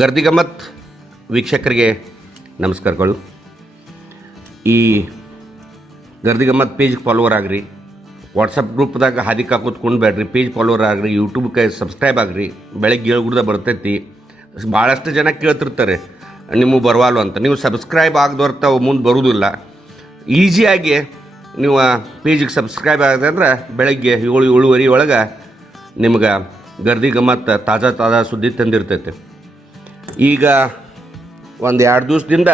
ಗರ್ದಿಗಮ್ಮತ್ ವೀಕ್ಷಕರಿಗೆ ನಮಸ್ಕಾರಗಳು. ಈ ಗರ್ದಿಗಮ್ಮತ್ ಪೇಜ್ಗೆ ಫಾಲೋವರ್ ಆಗ್ರಿ, ವಾಟ್ಸಪ್ ಗ್ರೂಪ್ದಾಗ ಹಾದಿಕ ಕೂತ್ಕೊಂಡು ಬೇಡ್ರಿ, ಪೇಜ್ ಫಾಲೋವರ್ ಆಗ್ರಿ, ಯೂಟ್ಯೂಬ್ಗೆ ಸಬ್ಸ್ಕ್ರೈಬ್ ಆಗ್ರಿ. ಬೆಳಗ್ಗೆ 7 ಗುಡ್ದ ಬರ್ತೈತಿ. ಭಾಳಷ್ಟು ಜನ ಕೇಳ್ತಿರ್ತಾರೆ ನಿಮಗೆ ಬರವಾಲು ಅಂತ. ನೀವು ಸಬ್ಸ್ಕ್ರೈಬ್ ಆಗದವ್ರ ಮುಂದೆ ಬರೋದಿಲ್ಲ. ಈಸಿಯಾಗಿ ನೀವು ಪೇಜಿಗೆ ಸಬ್ಸ್ಕ್ರೈಬ್ ಆಗಿದೆ ಅಂದ್ರೆ ಬೆಳಗ್ಗೆ 7-7:30 ಒಳಗೆ ನಿಮ್ಗೆ ಗರ್ದಿಗಮ್ಮತ್ ತಾಜಾ ಸುದ್ದಿ ತಂದಿರ್ತೈತೆ. ಈಗ 1-2 ದಿವಸದಿಂದ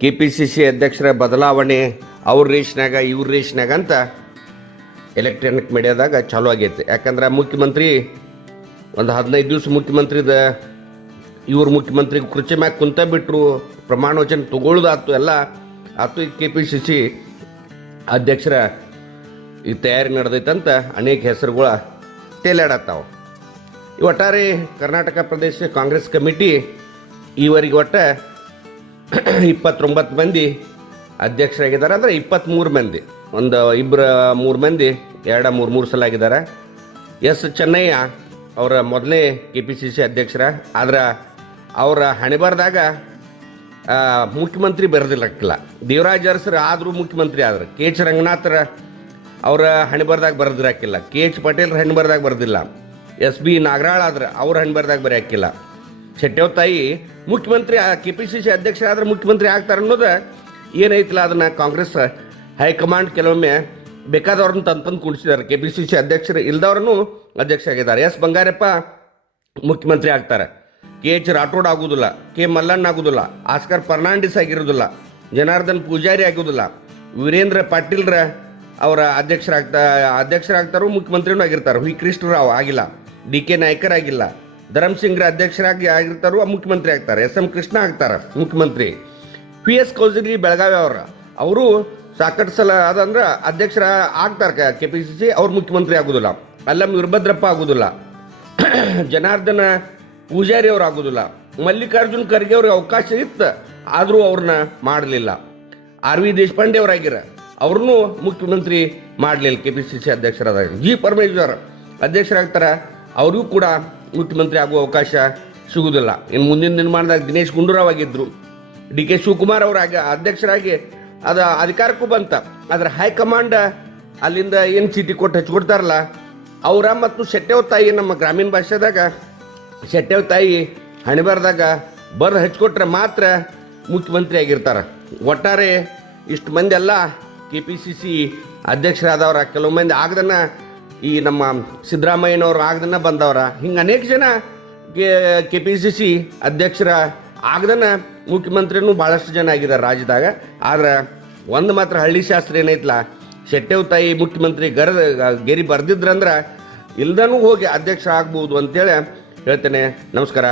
KPCC ಅಧ್ಯಕ್ಷರ ಬದಲಾವಣೆ, ಅವ್ರ ರೇಷ್ನಾಗ ಇವ್ರ ರೇಷ್ನಾಗ ಅಂತ ಎಲೆಕ್ಟ್ರಾನಿಕ್ ಮೀಡಿಯಾದಾಗ ಚಾಲೂ ಆಗೈತೆ. ಯಾಕಂದ್ರೆ ಮುಖ್ಯಮಂತ್ರಿ ಒಂದು 15 ದಿವಸ ಮುಖ್ಯಮಂತ್ರಿ ಕುರ್ಚಿ ಮ್ಯಾಗ ಕುಂತ ಬಿಟ್ಟರು, ಪ್ರಮಾಣ ವಚನ ತಗೊಳ್ಳೋದಾಯ್ತು, ಎಲ್ಲ ಆಯ್ತು. ಈ KPCC ಅಧ್ಯಕ್ಷರ ಈ ತಯಾರಿ ನಡೆದೈತಂತ ಅನೇಕ ಹೆಸರುಗಳ ತೇಲಾಡತ್ತಾವ. ಒಟ್ಟಾರೆ ಕರ್ನಾಟಕ ಪ್ರದೇಶ ಕಾಂಗ್ರೆಸ್ ಕಮಿಟಿ ಈವರೆಗೆ ಒಟ್ಟು 29 ಮಂದಿ ಅಧ್ಯಕ್ಷರಾಗಿದ್ದಾರೆ. ಅಂದರೆ 23 ಮಂದಿ, ಒಂದು 2-3 ಮಂದಿ 2-3 ಸಲ ಆಗಿದ್ದಾರೆ. ಎಸ್ ಚೆನ್ನಯ್ಯ ಅವರ ಮೊದಲನೇ KPCC ಅಧ್ಯಕ್ಷರ. ಆದ್ರೆ ಅವರ ಹಣೆಬರದಾಗ ಮುಖ್ಯಮಂತ್ರಿ ಬರೆದಿಲ್ಲಕ್ಕಿಲ್ಲ. ದೇವರಾಜ್ ಅರಸರು ಆದರೂ ಮುಖ್ಯಮಂತ್ರಿ ಆದ್ರೆ, KH ರಂಗನಾಥರ ಅವರ ಹಣೆಬರದಾಗ ಬರೆದಿರಾಕಿಲ್ಲ, KH ಪಟೇಲ್ರ ಹಣೆಬರದಾಗ ಬರೆದಿಲ್ಲ, SB ನಾಗರಾಳ್ ಆದ್ರೆ ಅವ್ರ ಹಣೆಬರದಾಗ ಬರೆಯಾಕಿಲ್ಲ. ಶೆಟ್ಟೆವ್ತಾಯಿ ಮುಖ್ಯಮಂತ್ರಿ KPCC ಅಧ್ಯಕ್ಷರಾದ್ರೆ ಮುಖ್ಯಮಂತ್ರಿ ಆಗ್ತಾರೆ ಅನ್ನೋದು ಏನೈತಿಲ್ಲ, ಅದನ್ನು ಕಾಂಗ್ರೆಸ್ ಹೈಕಮಾಂಡ್ ಕೆಲವೊಮ್ಮೆ ಬೇಕಾದವ್ರನ್ನ ತಂದು ಕುಣಿಸಿದ್ದಾರೆ. KPCC ಅಧ್ಯಕ್ಷರು ಇಲ್ದವ್ರನ್ನು ಅಧ್ಯಕ್ಷ ಆಗಿದ್ದಾರೆ. S ಬಂಗಾರಪ್ಪ ಮುಖ್ಯಮಂತ್ರಿ ಆಗ್ತಾರೆ, KH ರಾಠೋಡ್ ಆಗೋದಿಲ್ಲ, K ಮಲ್ಲಣ್ಣ ಆಗೋದಿಲ್ಲ, ಆಸ್ಕರ್ ಫರ್ನಾಂಡಿಸ್ ಆಗಿರೋದಿಲ್ಲ, ಜನಾರ್ದನ್ ಪೂಜಾರಿ ಆಗೋದಿಲ್ಲ, ವೀರೇಂದ್ರ ಪಾಟೀಲ್ರ ಅವರ ಅಧ್ಯಕ್ಷರಾಗ್ತಾರೋ ಮುಖ್ಯಮಂತ್ರಿನೂ ಆಗಿರ್ತಾರೆ. ವಿ ಕೃಷ್ಣರಾವ್ ಆಗಿಲ್ಲ, DK ನಾಯ್ಕರ್ ಆಗಿಲ್ಲ, ಧರ್ಮಸಿಂಗ್ರ ಅಧ್ಯಕ್ಷರಾಗಿ ಆಗಿರ್ತಾರೋ ಮುಖ್ಯಮಂತ್ರಿ ಆಗ್ತಾರೆ. SM ಕೃಷ್ಣ ಆಗ್ತಾರೆ ಮುಖ್ಯಮಂತ್ರಿ. PS ಕೌಜರಿ ಬೆಳಗಾವಿ ಅವರು ಸಾಕಷ್ಟು ಸಲ ಅದಂದ್ರೆ ಅಧ್ಯಕ್ಷರ ಆಗ್ತಾರೆ KPCC, ಅವ್ರು ಮುಖ್ಯಮಂತ್ರಿ ಆಗೋದಿಲ್ಲ. ಅಲ್ಲಂ ವೀರಭದ್ರಪ್ಪ ಆಗೋದಿಲ್ಲ, ಜನಾರ್ದನ ಪೂಜಾರಿ ಅವ್ರು ಆಗೋದಿಲ್ಲ, ಮಲ್ಲಿಕಾರ್ಜುನ್ ಖರ್ಗೆ ಅವ್ರಿಗೆ ಅವಕಾಶ ಇತ್ತು, ಆದರೂ ಅವ್ರನ್ನ ಮಾಡಲಿಲ್ಲ. RV ದೇಶಪಾಂಡೆ ಅವರಾಗಿರ, ಅವ್ರನ್ನೂ ಮುಖ್ಯಮಂತ್ರಿ ಮಾಡಲಿಲ್ಲ KPCC ಅಧ್ಯಕ್ಷರಾದಾಗ. G ಪರಮೇಶ್ವರ್ ಅಧ್ಯಕ್ಷರಾಗ್ತಾರೆ, ಅವ್ರಿಗೂ ಕೂಡ ಮುಖ್ಯಮಂತ್ರಿ ಆಗುವ ಅವಕಾಶ ಸಿಗುವುದಿಲ್ಲ. ಇನ್ನು ಮುಂದಿನ ನಿರ್ಮಾಣದಾಗ ದಿನೇಶ್ ಗುಂಡೂರಾವ್ ಆಗಿದ್ದರು, DK ಶಿವಕುಮಾರ್ ಅವರಾಗಿ ಅಧ್ಯಕ್ಷರಾಗಿ ಅದು ಅಧಿಕಾರಕ್ಕೂ ಬಂತ. ಆದರೆ ಹೈಕಮಾಂಡ್ ಅಲ್ಲಿಂದ ಏನು ಚೀಟಿ ಕೊಟ್ಟು ಹಚ್ಕೊಡ್ತಾರಲ್ಲ ಅವರ, ಮತ್ತು ಶೆಟ್ಟೆವ್ತಾಯಿ ನಮ್ಮ ಗ್ರಾಮೀಣ ಭಾಷೆದಾಗ ಶೆಟ್ಟೆವ್ತಾಯಿ ಹಣೆಬರದಾಗ ಬರೆದು ಹಚ್ಕೊಟ್ರೆ ಮಾತ್ರ ಮುಖ್ಯಮಂತ್ರಿ ಆಗಿರ್ತಾರೆ. ಒಟ್ಟಾರೆ ಇಷ್ಟು ಮಂದಿ ಎಲ್ಲ KPCC ಅಧ್ಯಕ್ಷರಾದವ್ರ, ಕೆಲವು ಮಂದಿ ಆಗದನ್ನ ಈ ನಮ್ಮ ಸಿದ್ದರಾಮಯ್ಯನವ್ರು ಆಗದನ್ನ ಬಂದವ್ರ, ಹಿಂಗೆ ಅನೇಕ ಜನ KPCC ಅಧ್ಯಕ್ಷರ ಆಗದನ್ನ ಮುಖ್ಯಮಂತ್ರಿನೂ ಭಾಳಷ್ಟು ಜನ ಆಗಿದ್ದಾರೆ ರಾಜ್ಯದಾಗ. ಆದ್ರೆ ಒಂದು ಮಾತ್ರ ಹಳ್ಳಿ ಶಾಸ್ತ್ರ ಏನೈತಲ್ಲ, ಶೆಟ್ಟೆವ್ತಾಯಿ ಮುಖ್ಯಮಂತ್ರಿ ಗೆರಿ ಬರ್ದಿದ್ರಂದ್ರೆ ಇಲ್ದನೂ ಹೋಗಿ ಅಧ್ಯಕ್ಷ ಆಗ್ಬೋದು ಅಂತೇಳಿ ಹೇಳ್ತೇನೆ. ನಮಸ್ಕಾರ.